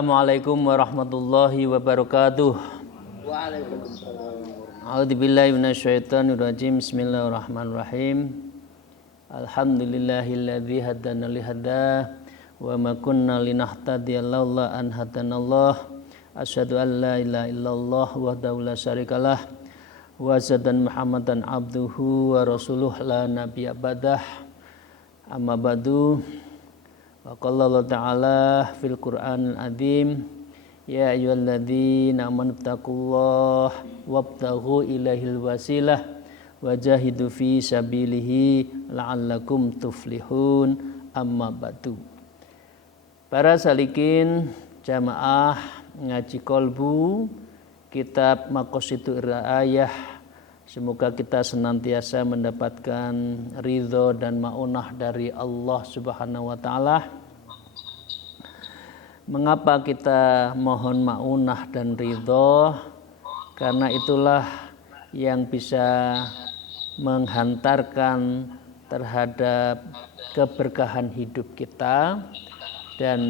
Assalamualaikum warahmatullahi wabarakatuh. Waalaikumsalam. A'udzubillahi minasyaitonirrajim. Bismillahirrahmanirrahim. Alhamdulillahilladzi hadana li hada wa ma kunna linahtadiya laula an hadanallah. Asyhadu an la ilaha illallah wahdahu la syarikalah wa asyhadu anna Muhammadan abduhu wa rasuluh la nabiyya ba'dah. Amma ba'du. Wa qala Allah ta'ala fil Qur'anil azim ya ayyuhalladzina amanu taqullaha wabtaghu ilaihil wasilah wajahidu fi sabilihi la'allakum tuflihun. Amma ba'du. Para salikin jamaah ngaji kolbu kitab Maqasidul Ra'ayah, semoga kita senantiasa mendapatkan ridho dan maunah dari Allah Subhanahu wa ta'ala. Mengapa kita mohon maunah dan ridho? Karena itulah yang bisa menghantarkan terhadap keberkahan hidup kita. Dan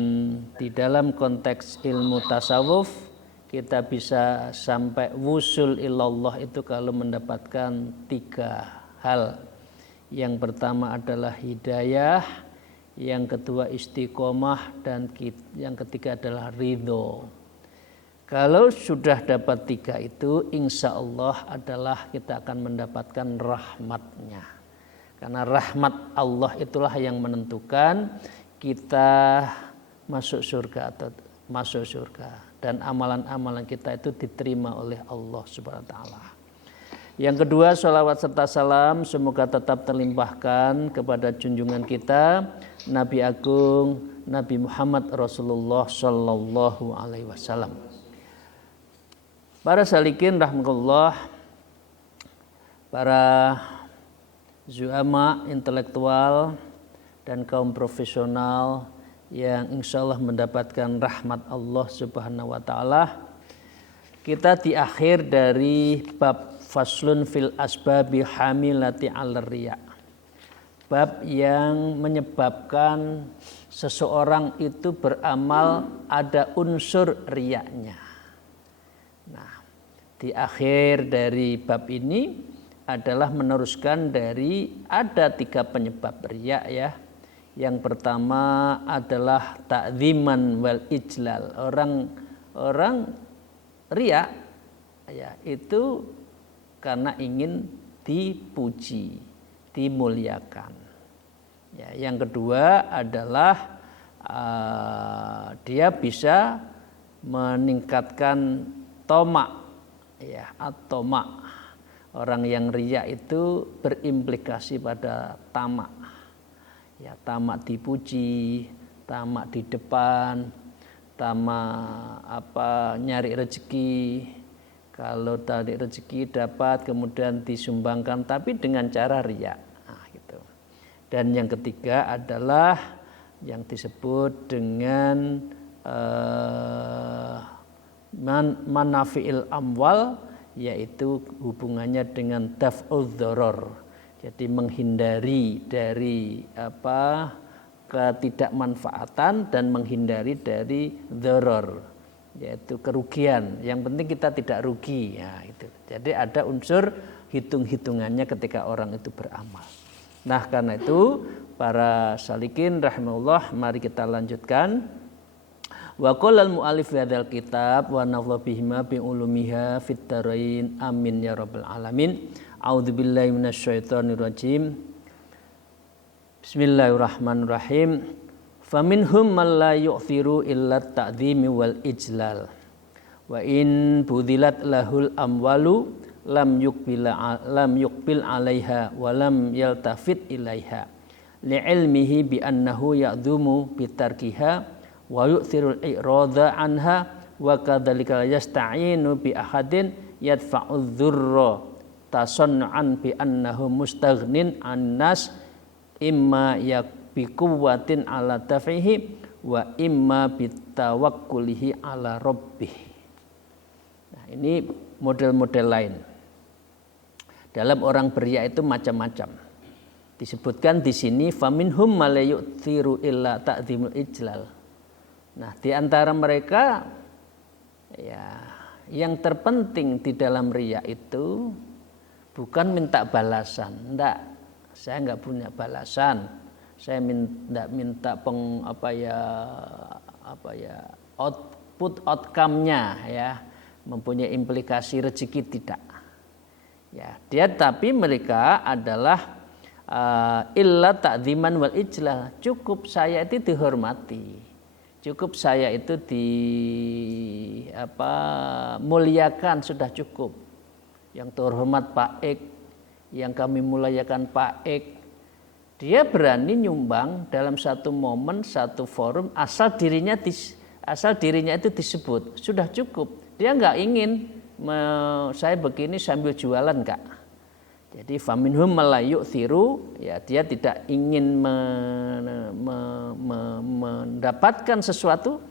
di dalam konteks ilmu tasawuf kita bisa sampai wusul ilallah itu kalau mendapatkan 3 hal. Yang pertama adalah hidayah, yang kedua istiqomah, dan yang ketiga adalah ridho. Kalau sudah dapat 3 itu, insya Allah adalah kita akan mendapatkan rahmatnya. Karena rahmat Allah itulah yang menentukan kita masuk surga atau masuk surga. Dan amalan-amalan kita itu diterima oleh Allah Subhanahu wa ta'ala. Yang kedua, sholawat serta salam semoga tetap terlimpahkan kepada junjungan kita Nabi Agung Nabi Muhammad Rasulullah Sallallahu Alaihi Wasallam. Para salikin rahmatullah, para zuama intelektual dan kaum profesional yang insya Allah mendapatkan rahmat Allah Subhanahu wa ta'ala. Kita di akhir dari bab faslun fil asbabi hamilati alar riya. Bab yang menyebabkan seseorang itu beramal ada unsur riyanya. Nah, di akhir dari bab ini adalah meneruskan dari ada 3 penyebab riya ya. Yang pertama adalah ta'dziman wal ijlal. Orang riya ya itu karena ingin dipuji, dimuliakan. Ya, yang kedua adalah dia bisa meningkatkan tomak ya, atau mak. Orang yang riya itu berimplikasi pada tamak. Ya, tamak dipuji, tamak di depan, tamak nyari rezeki. Kalau tadi rezeki dapat kemudian disumbangkan tapi dengan cara riya. Nah, gitu. Dan yang ketiga adalah yang disebut dengan manafi'il amwal, yaitu hubungannya dengan daf'ul dharar. Jadi menghindari dari ketidakmanfaatan dan menghindari dari dharar, yaitu kerugian. Yang penting kita tidak rugi ya, itu. Jadi ada unsur hitung-hitungannya ketika orang itu beramal. Nah, karena itu para salikin rahimahullah, mari kita lanjutkan. Wa qala al-mu'allif hadzal kitab wa nafdha bihima bi ulumiha fit darain amin ya rabbal alamin. A'udzubillahi minasyaitonirrajim. Bismillahirrahmanirrahim. Faminhum man la yu'thiru illa ta'dhimi wal ijlal. Wa in budilat lahul amwalu lam yuqbil 'alaiha wa lam yaltafit ilaiha. Li'ilmihi bi annahu ya'dhumu bitarkiha wa yu'thirul i'rada anha wa kadzalika yasta'inu bi ahadin yadfa'udz dzurra tasannu'an bi annahu mustaghnin annas imma biquwwatin ala daf'ihi wa imma bitawakkulihi ala rabbih. Nah, ini model-model lain. Dalam orang beria itu macam-macam. Disebutkan di sini faminhum malayu'thiru illa ta'dhimul ijlal. Nah, di antara mereka ya yang terpenting di dalam riya itu bukan minta balasan, enggak. Saya enggak punya balasan. Saya enggak minta outcome-nya ya, mempunyai implikasi rezeki tidak. Ya, dia tapi mereka adalah illa ta'dziman wal ijlal. Cukup saya itu dihormati. Cukup saya itu muliakan sudah cukup. Yang terhormat Pak Ek, yang kami muliakan Pak Ek. Dia berani nyumbang dalam satu momen, satu forum asal dirinya itu disebut. Sudah cukup. Dia enggak ingin saya begini sambil jualan enggak. Jadi faminhum malayuk thiru, ya dia tidak ingin mendapatkan sesuatu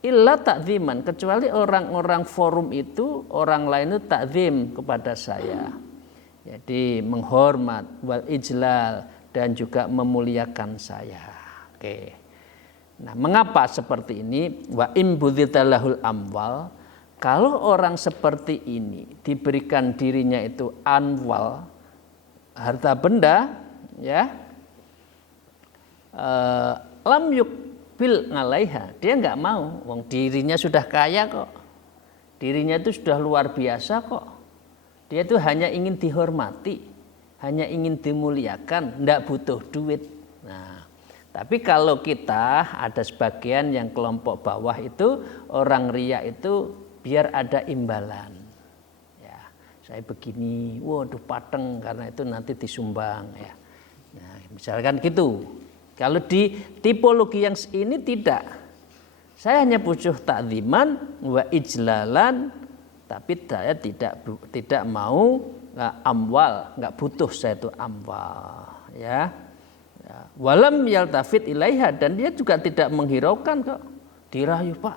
illa ta'dziman, kecuali orang-orang forum itu orang lain itu ta'zim kepada saya. Jadi menghormat wal ijlal dan juga memuliakan saya. Oke. Nah, mengapa seperti ini? Wa in budhitalahul amwal. Kalau orang seperti ini diberikan dirinya itu anwal, harta benda, ya, lam yukbil ngalaiha, dia nggak mau, wong dirinya sudah kaya kok, dirinya itu sudah luar biasa kok, dia itu hanya ingin dihormati, hanya ingin dimuliakan, nggak butuh duit. Nah, tapi kalau kita ada sebagian yang kelompok bawah itu orang riya itu biar ada imbalan. Ya, saya begini, waduh pateng karena itu nanti disumbang ya. Nah, misalkan gitu. Kalau di tipologi yang ini tidak. Saya hanya butuh ta'dziman wa ijlalan, tapi saya tidak mau amwal, enggak butuh saya itu amwal, ya. Walam yaltafit ilaiha, dan dia juga tidak menghiraukan kok. Dirayu, Pak,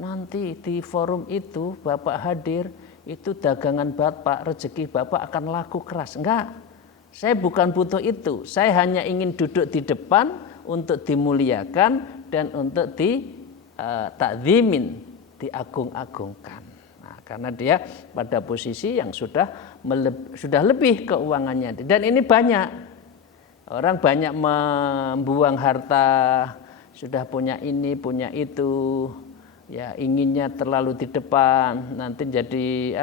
nanti di forum itu Bapak hadir, itu dagangan Bapak, rezeki Bapak akan laku keras. Enggak, saya bukan butuh itu. Saya hanya ingin duduk di depan untuk dimuliakan dan untuk ta'dzimin, diagung-agungkan. Nah, karena dia pada posisi yang sudah lebih keuangannya. Dan ini banyak. Orang banyak membuang harta, sudah punya ini, punya itu. Ya, inginnya terlalu di depan, nanti jadi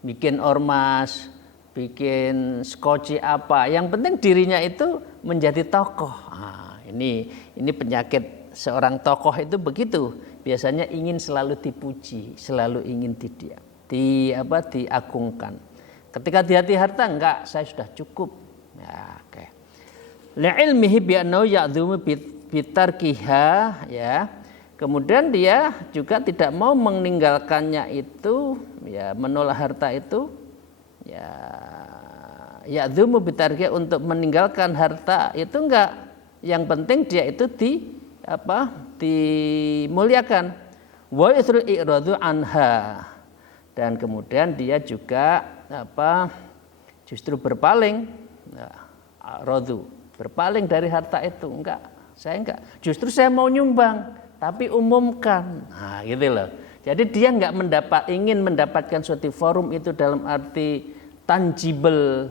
bikin ormas, bikin skoci apa. Yang penting dirinya itu menjadi tokoh. Nah, ini penyakit seorang tokoh itu begitu. Biasanya ingin selalu dipuji, selalu ingin diagungkan. Ketika di hati harta, enggak, saya sudah cukup. Ya, oke. Li'ilmihi bi'annahu ya'dhumu bitarkiha, ya. Kemudian dia juga tidak mau meninggalkannya itu, ya, menolak harta itu, ya, ya'dhumu bitarkiha, untuk meninggalkan harta itu enggak. Yang penting dia itu dimuliakan. Wa yusrul i'radu anha, dan kemudian dia juga justru berpaling, berpaling dari harta itu. Enggak, saya enggak. Justru saya mau nyumbang, tapi umumkan. Nah, gitu loh. Jadi dia enggak ingin mendapatkan suatu forum itu dalam arti tangible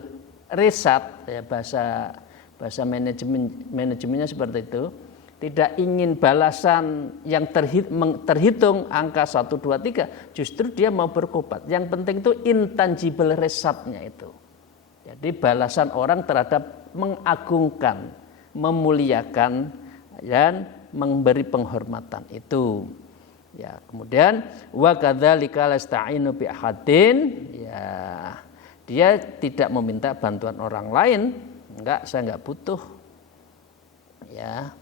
result, ya, bahasa manajemennya seperti itu. Tidak ingin balasan yang terhitung angka 1, 2, 3. Justru dia mau berkobat. Yang penting itu intangible resultnya itu. Jadi balasan orang terhadap mengagungkan, memuliakan, dan memberi penghormatan itu. Ya, kemudian wa kadzalika lasta'inu bi ahadin, ya, dia tidak meminta bantuan orang lain. Enggak, saya enggak butuh. Ya.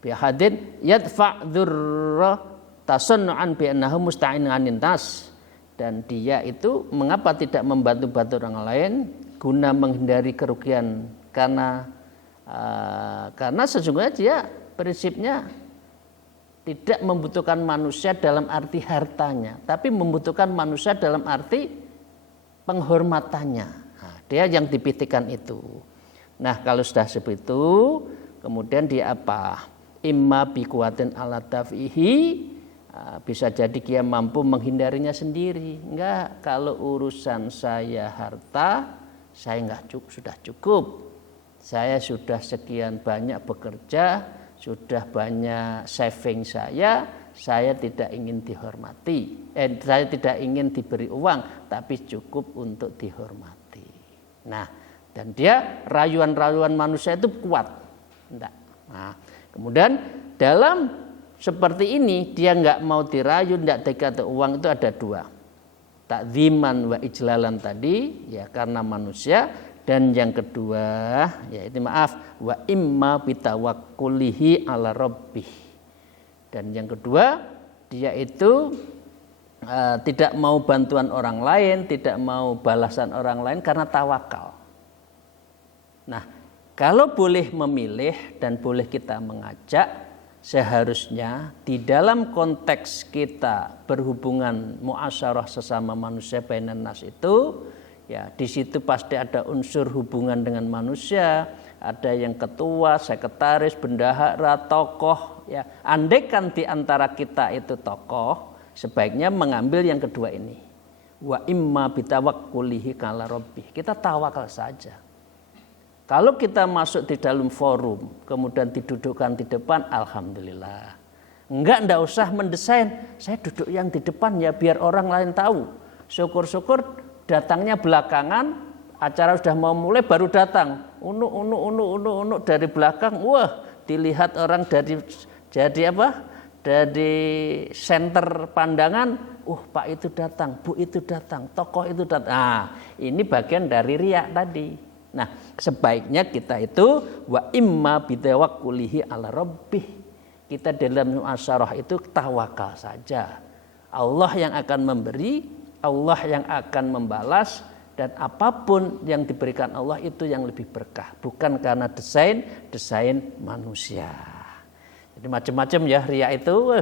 Bi ahadin yadfa' dzurra tasannu'an bi annahu musta'in 'anin nas. Dan dia itu mengapa tidak membantu orang lain? Guna menghindari kerugian, karena sesungguhnya dia prinsipnya tidak membutuhkan manusia dalam arti hartanya, tapi membutuhkan manusia dalam arti penghormatannya. Nah, dia yang dipikirkan itu. Nah, kalau sudah seperti itu, kemudian dia imma biquwatin ala dafihi, bisa jadi dia mampu menghindarinya sendiri. Enggak, kalau urusan saya harta, saya enggak cukup, sudah cukup. Saya sudah sekian banyak bekerja, sudah banyak saving saya tidak ingin dihormati. Saya tidak ingin diberi uang, tapi cukup untuk dihormati. Nah, dan dia rayuan-rayuan manusia itu kuat. Enggak. Nah, kemudian dalam seperti ini dia enggak mau dirayu, enggak dikata uang, itu ada dua. Takziman wa ijlalan tadi, ya karena manusia. Dan yang kedua, yaitu wa imma bitawakkulihi ala rabbih. Dan yang kedua, dia itu tidak mau bantuan orang lain, tidak mau balasan orang lain karena tawakal. Nah, kalau boleh memilih dan boleh kita mengajak, seharusnya di dalam konteks kita berhubungan muasyarah sesama manusia bainan nas itu, ya di situ pasti ada unsur hubungan dengan manusia, ada yang ketua, sekretaris, bendahara, tokoh. Ya, andaikan di antara kita itu tokoh, sebaiknya mengambil yang kedua ini. Wa imma bitawakkulihi kala rabbih. Kita tawakal saja. Kalau kita masuk di dalam forum, kemudian didudukkan di depan, alhamdulillah. Enggak usah mendesain, saya duduk yang di depan ya biar orang lain tahu. Syukur-syukur datangnya belakangan, acara sudah mau mulai baru datang. Unu dari belakang, wah dilihat orang dari center pandangan, Pak itu datang, Bu itu datang, tokoh itu datang. Nah, ini bagian dari riya tadi. Nah, sebaiknya kita itu wa imma bitawakkulihi ala rabbih. Kita dalam muasyarah itu tawakal saja. Allah yang akan memberi, Allah yang akan membalas, dan apapun yang diberikan Allah itu yang lebih berkah, bukan karena desain manusia. Jadi macam-macam ya riya itu,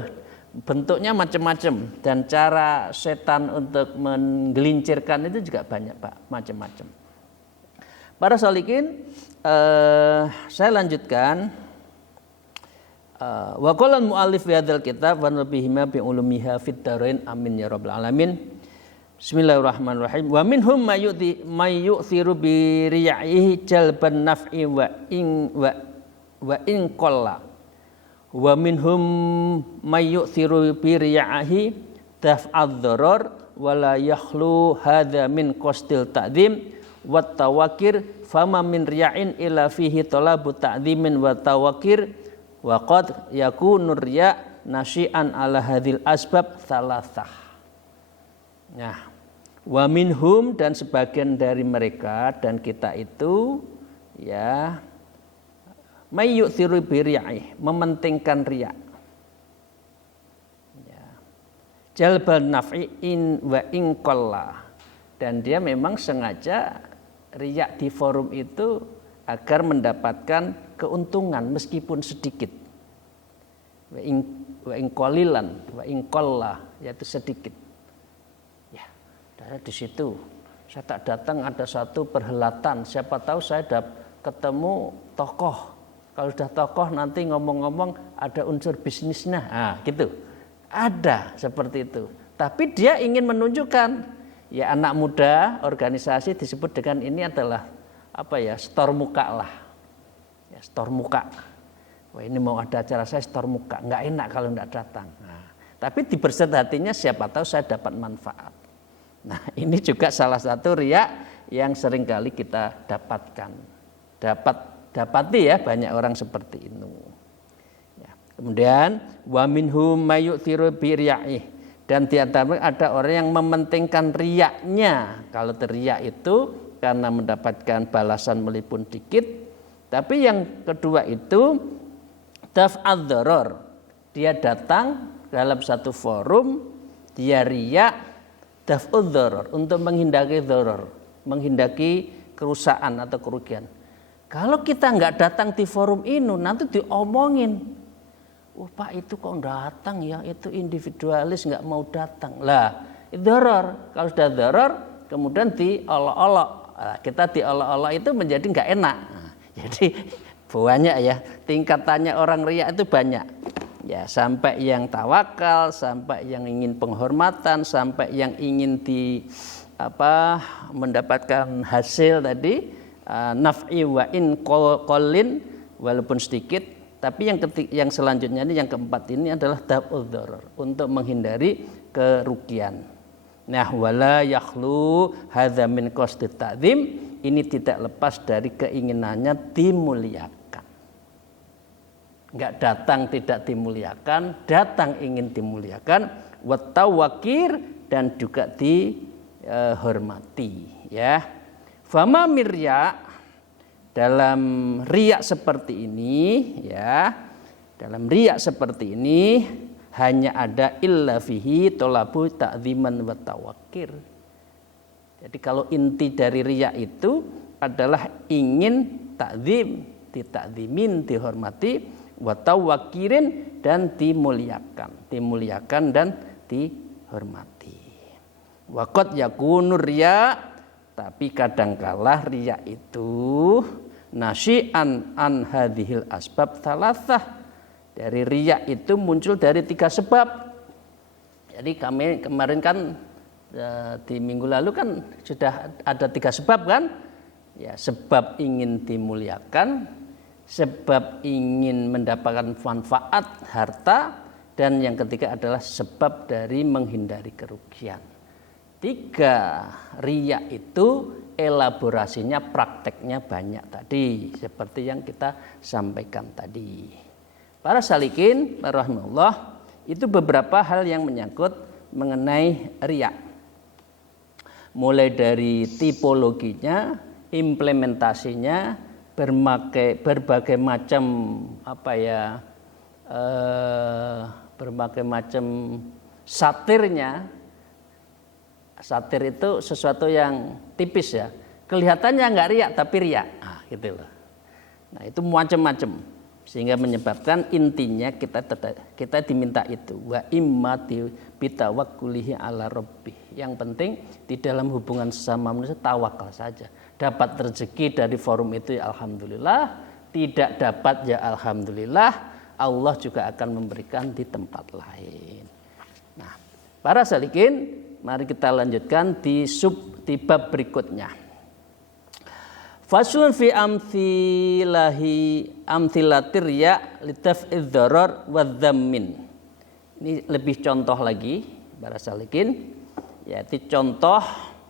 bentuknya macam-macam, dan cara setan untuk menggelincirkan itu juga banyak Pak, macam-macam. Para sholikin, saya lanjutkan. Wa qala al-muallif fi hadzal kitab wa nabihima bi ulumiha fid darain amin ya rabbal alamin. Bismillahirrahmanirrahim. Wa minhum may yu'thiru bi riya'ihi jalban naf'i wa in qalla. Wa minhum may yu'thiru bi riya'ihi daf'adh dharar wa la yakhlu hadza min qasdil ta'zim wa tawakkir fama min riya'in ila fihi talabu ta'zimin wa tawakkir wa qad yakunu riya' nasyi'an ala hadhil asbab thalathah. Nah, wa minhum, dan sebagian dari mereka dan kita itu ya may yu'thiru bi riya'i, mementingkan riya'. Ya. Jalban naf'i in wa in qalla, dan dia memang sengaja riya' di forum itu agar mendapatkan keuntungan meskipun sedikit. Wa in qalilan wa in qalla, yaitu sedikit. Ya, di situ saya tak datang, ada satu perhelatan, siapa tahu saya ketemu tokoh. Kalau sudah tokoh nanti ngomong-ngomong ada unsur bisnisnya. Nah, gitu. Ada seperti itu. Tapi dia ingin menunjukkan, ya anak muda organisasi disebut dengan ini adalah store muka lah. Ya, store muka. Wah, ini mau ada acara saya store muka, nggak enak kalau nggak datang. Nah, tapi di berset hatinya siapa tahu saya dapat manfaat. Nah, ini juga salah satu riya yang seringkali kita dapati ya, banyak orang seperti itu. Ya. Kemudian wa minhum may yu'thiru bi riya'i, dan di antara ada orang yang mementingkan riyaknya. Kalau teriak itu karena mendapatkan balasan melipun dikit. Tapi yang kedua itu daf'adh dharar. Dia datang dalam satu forum, dia riak daf'udh dharar, untuk menghindari dharar, menghindari kerusakan atau kerugian. Kalau kita nggak datang di forum ini, nanti diomongin, Pak itu kok datang ya, itu individualis nggak mau datang. Lah, itu dharar. Kalau sudah dharar, kemudian diolok-olok. Nah, kita diolok-olok itu menjadi nggak enak. Nah, jadi banyak ya, tingkatannya orang riya itu banyak. Ya, sampai yang tawakal, sampai yang ingin penghormatan, sampai yang ingin mendapatkan hasil tadi, naf'i wa in qallin, walaupun sedikit. Tapi yang selanjutnya ini, yang keempat ini adalah daf'udz dharar, untuk menghindari kerugian. Nah, wala yakhlu hadza min qasdit ta'zim, ini tidak lepas dari keinginannya dimuliakan. Enggak datang tidak dimuliakan, datang ingin dimuliakan, wa tawakkir, dan juga dihormati, ya. Fama mirya, dalam riya seperti ini, ya, dalam riya seperti ini hanya ada illa fihi tolabu ta'ziman wa tawakkir. Jadi kalau inti dari riya itu adalah ingin ta'zim, ditakzimin, dihormati, wa tawakkirin, dan dimuliakan dan dihormati. Wa qad yakunu riya, tapi kadangkala riya itu nasyi'an an hadhil asbab thalathah. Dari riya itu muncul dari 3 sebab. Jadi kemarin kan di minggu lalu kan sudah ada 3 sebab kan? Ya, sebab ingin dimuliakan, sebab ingin mendapatkan manfaat harta, dan yang ketiga adalah sebab dari menghindari kerugian. 3 riya itu elaborasinya, prakteknya banyak tadi, seperti yang kita sampaikan tadi. Para salikin rahimahullah, itu beberapa hal yang menyangkut mengenai riya. Mulai dari tipologinya, implementasinya, berbagai macam berbagai macam satirnya. Satir itu sesuatu yang tipis ya, kelihatannya nggak riya tapi riya, gitu loh. Nah, itu macam-macam, sehingga menyebabkan intinya kita diminta itu wa imma bitawakkulihi ala rabbih. Yang penting di dalam hubungan sesama manusia tawakal saja. Dapat rezeki dari forum itu ya alhamdulillah, tidak dapat ya alhamdulillah, Allah juga akan memberikan di tempat lain. Nah, para salikin, mari kita lanjutkan di bab berikutnya. Faslun fi amthilatir ya litaf'idz dharar wa dzammin. Ini lebih contoh lagi para salikin, yaitu contoh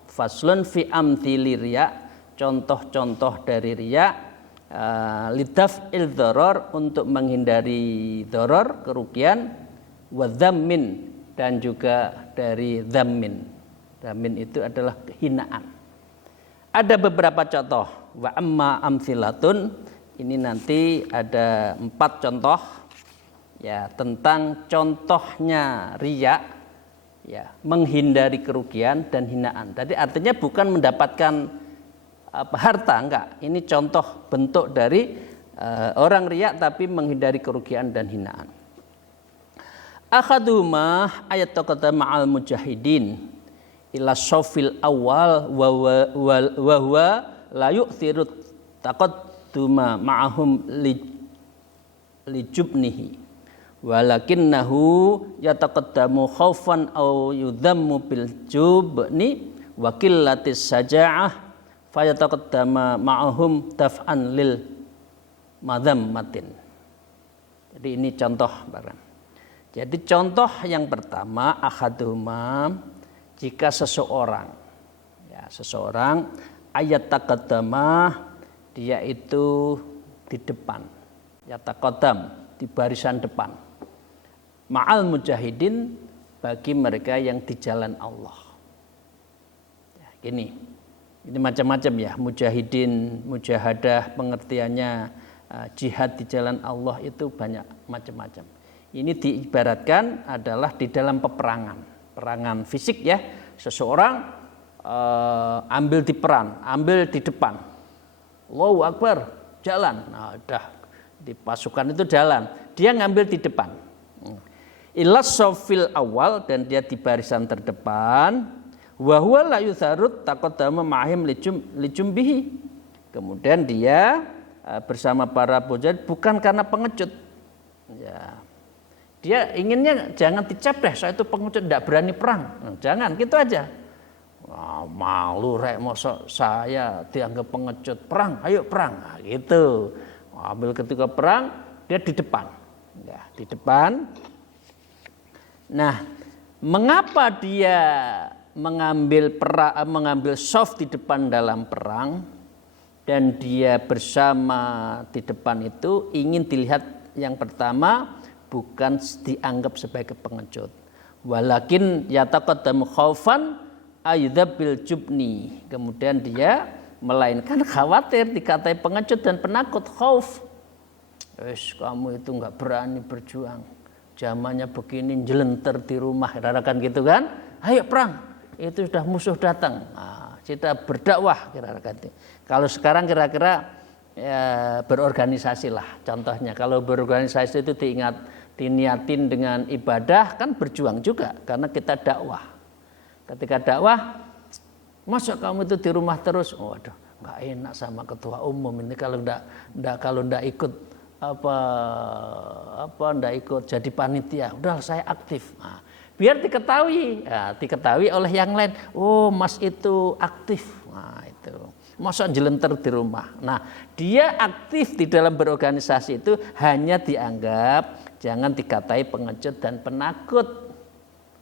faslun fi amthilir ya, contoh-contoh dari riya, litaf'idz dharar, untuk menghindari dharar, kerugian, wa dzammin, dan juga dari dzammin. Dzammin itu adalah kehinaan. Ada beberapa contoh. Wa amma amthilatun, ini nanti ada 4 contoh ya, tentang contohnya riya, ya, menghindari kerugian dan hinaan. Tadi artinya bukan mendapatkan harta, enggak. Ini contoh bentuk dari orang riya tapi menghindari kerugian dan hinaan. Akhaduma ayat taqaddama ma'al mujahidin ila safil awal wa huwa la yu'thiru taqadduma ma'ahum lijubnihi walakinnahu yataqaddamu khaufan aw yudhammu bil jubni wa qillatis saja'ah fayataqaddama ma'ahum daf'an lil madhammatin. Jadi ini contoh barang. Jadi contoh yang pertama, ahaduhuma, jika seseorang ayat taqaddama, dia itu di depan, ya taqaddam, di barisan depan, ma'al mujahidin, bagi mereka yang di jalan Allah. Ya, ini macam-macam ya, mujahidin, mujahadah, pengertiannya jihad di jalan Allah itu banyak macam-macam. Ini diibaratkan adalah di dalam peperangan fisik ya. Seseorang ambil di depan. Allahu Akbar, jalan. Nah, udah di pasukan itu jalan. Dia ngambil di depan. Ilas sofil awal, dan dia di barisan terdepan. Wa huwa la yutharut taqaddama ma'ahim lijumbihi. Kemudian dia bersama para mujahid bukan karena pengecut. Ya. Dia inginnya jangan dicap deh, saya itu pengecut, tidak berani perang. Jangan, gitu aja. Wah, malu rek, masa saya dianggap pengecut, perang, ayo perang. Nah, gitu. Ambil ketika perang, dia di depan. Ya, di depan. Nah, mengapa dia mengambil soft di depan dalam perang dan dia bersama di depan itu ingin dilihat yang pertama bukan dianggap sebagai pengecut. Walakin yataqaddamu khaufan aydzabil jubni. Kemudian dia melainkan khawatir dikatai pengecut dan penakut, khauf. Kamu itu enggak berani berjuang. Zamannya begini jelenter di rumah, kira-kira gitu kan? Ayo perang. Itu sudah musuh datang. Nah, kita berdakwah kira-kira gitu. Kalau sekarang kira-kira ya, berorganisasi lah contohnya. Kalau berorganisasi itu diniatin dengan ibadah kan berjuang juga karena kita dakwah. Ketika dakwah, masa kamu itu di rumah terus? Oh, aduh, nggak enak sama ketua umum ini kalau ndak ikut ndak ikut jadi panitia. Udah saya aktif. Nah, biar diketahui oleh yang lain. Oh, Mas itu aktif. Nah, itu. Masa jelenter di rumah. Nah, dia aktif di dalam berorganisasi itu hanya dianggap jangan dikatai pengecut dan penakut.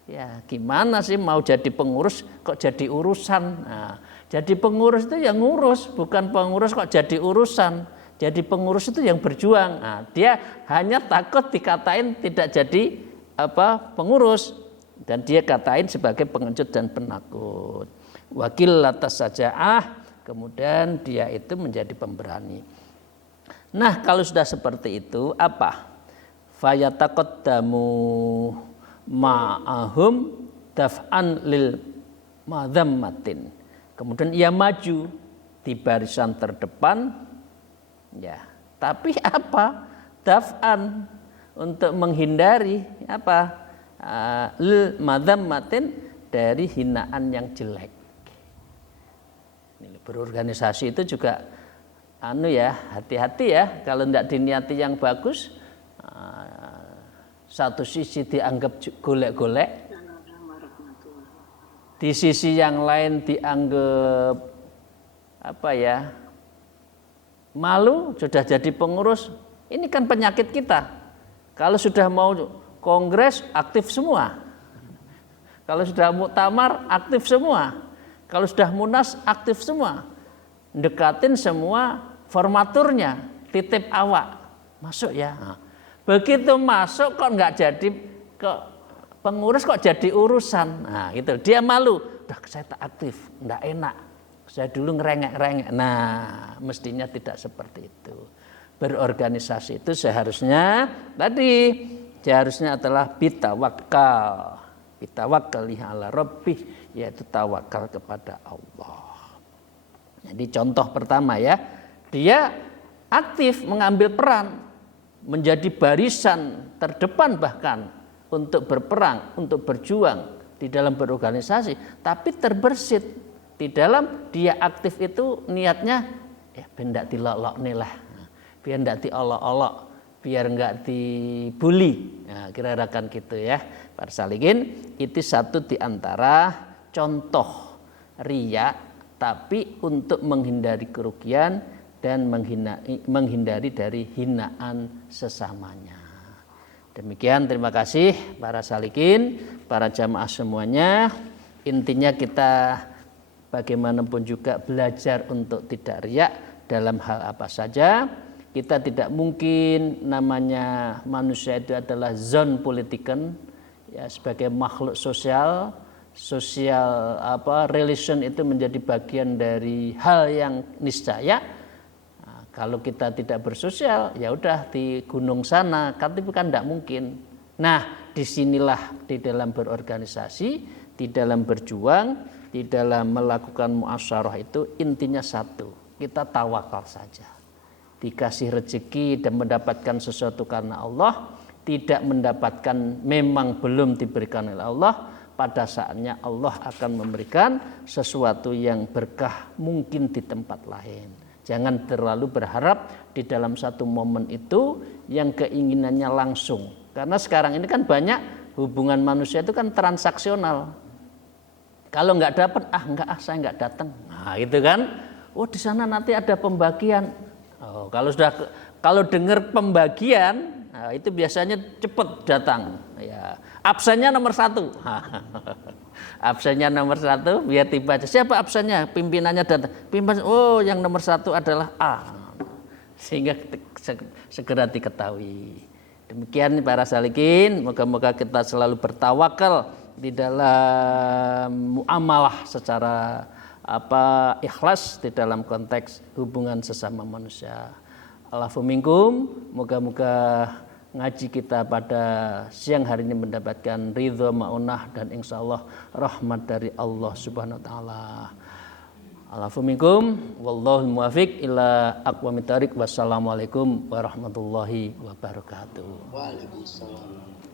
Ya, gimana sih mau jadi pengurus kok jadi urusan? Nah, jadi pengurus itu yang ngurus, bukan pengurus kok jadi urusan. Jadi pengurus itu yang berjuang. Nah, dia hanya takut dikatain tidak jadi pengurus dan dia katain sebagai pengecut dan penakut. Wakil atas sajaah, kemudian dia itu menjadi pemberani. Nah, kalau sudah seperti itu apa? Fayataqaddamu ma'ahum daf'an lil madhammatin. Kemudian ia maju di barisan terdepan, ya. Tapi apa? Daf'an, untuk menghindari apa? Lil madhammatin, dari hinaan yang jelek. Berorganisasi itu juga hati-hati ya, kalau tidak diniati yang bagus, satu sisi dianggap golek-golek, di sisi yang lain dianggap malu, sudah jadi pengurus. Ini kan penyakit kita. Kalau sudah mau kongres aktif semua, kalau sudah muktamar aktif semua, kalau sudah munas aktif semua, dekatin semua formaturnya, titip awak, masuk ya. Nah, begitu masuk kok nggak jadi pengurus, kok jadi urusan. Nah, gitu. Dia malu. Udah saya tak aktif, nggak enak. Saya dulu ngerengek-rengek. Nah, mestinya tidak seperti itu. Berorganisasi itu seharusnya adalah bitawakal. Bitawakal ala rabbih, yaitu tawakal kepada Allah. Jadi contoh pertama ya, dia aktif mengambil peran, menjadi barisan terdepan bahkan untuk berperang, untuk berjuang di dalam berorganisasi, tapi terbersit di dalam dia aktif itu niatnya biar enggak dilolok nih lah, biar enggak diolok-olok, biar enggak dibully. Nah, kira-kira kan gitu ya. Para salikin, itu satu di antara contoh riya, tapi untuk menghindari kerugian dan menghindari dari hinaan sesamanya. Demikian, terima kasih para salikin, para jamaah semuanya. Intinya kita bagaimanapun juga belajar untuk tidak riya dalam hal apa saja. Kita tidak mungkin, namanya manusia itu adalah zon politiken, ya, sebagai makhluk sosial relation itu menjadi bagian dari hal yang niscaya. Nah, kalau kita tidak bersosial, ya udah di gunung sana, tapi kan tidak mungkin. Nah, disinilah di dalam berorganisasi, di dalam berjuang, di dalam melakukan muasyarah itu intinya satu, kita tawakal saja. Dikasih rezeki dan mendapatkan sesuatu karena Allah, tidak mendapatkan memang belum diberikan oleh Allah, pada saatnya Allah akan memberikan sesuatu yang berkah mungkin di tempat lain. Jangan terlalu berharap di dalam satu momen itu yang keinginannya langsung. Karena sekarang ini kan banyak hubungan manusia itu kan transaksional. Kalau nggak dapat, saya nggak datang. Nah itu kan, di sana nanti ada pembagian. Kalau dengar pembagian, nah, itu biasanya cepat datang. Ya, absennya nomor 1. Absennya nomor 1 biar tiba aja. Siapa absennya? Pimpinannya datang. Pimpinan, yang nomor 1 adalah A. Sehingga segera diketahui. Demikian para salikin, moga-moga kita selalu bertawakal di dalam muamalah secara ikhlas di dalam konteks hubungan sesama manusia. Allahu minkum, moga-moga ngaji kita pada siang hari ini mendapatkan ridho ma'unah dan insyaallah rahmat dari Allah Subhanahu wa taala. Allahu minkum, wallahu muwaffiq ila aqwamit thariq. Wassalamualaikum warahmatullahi wabarakatuh. Waalaikumsalam.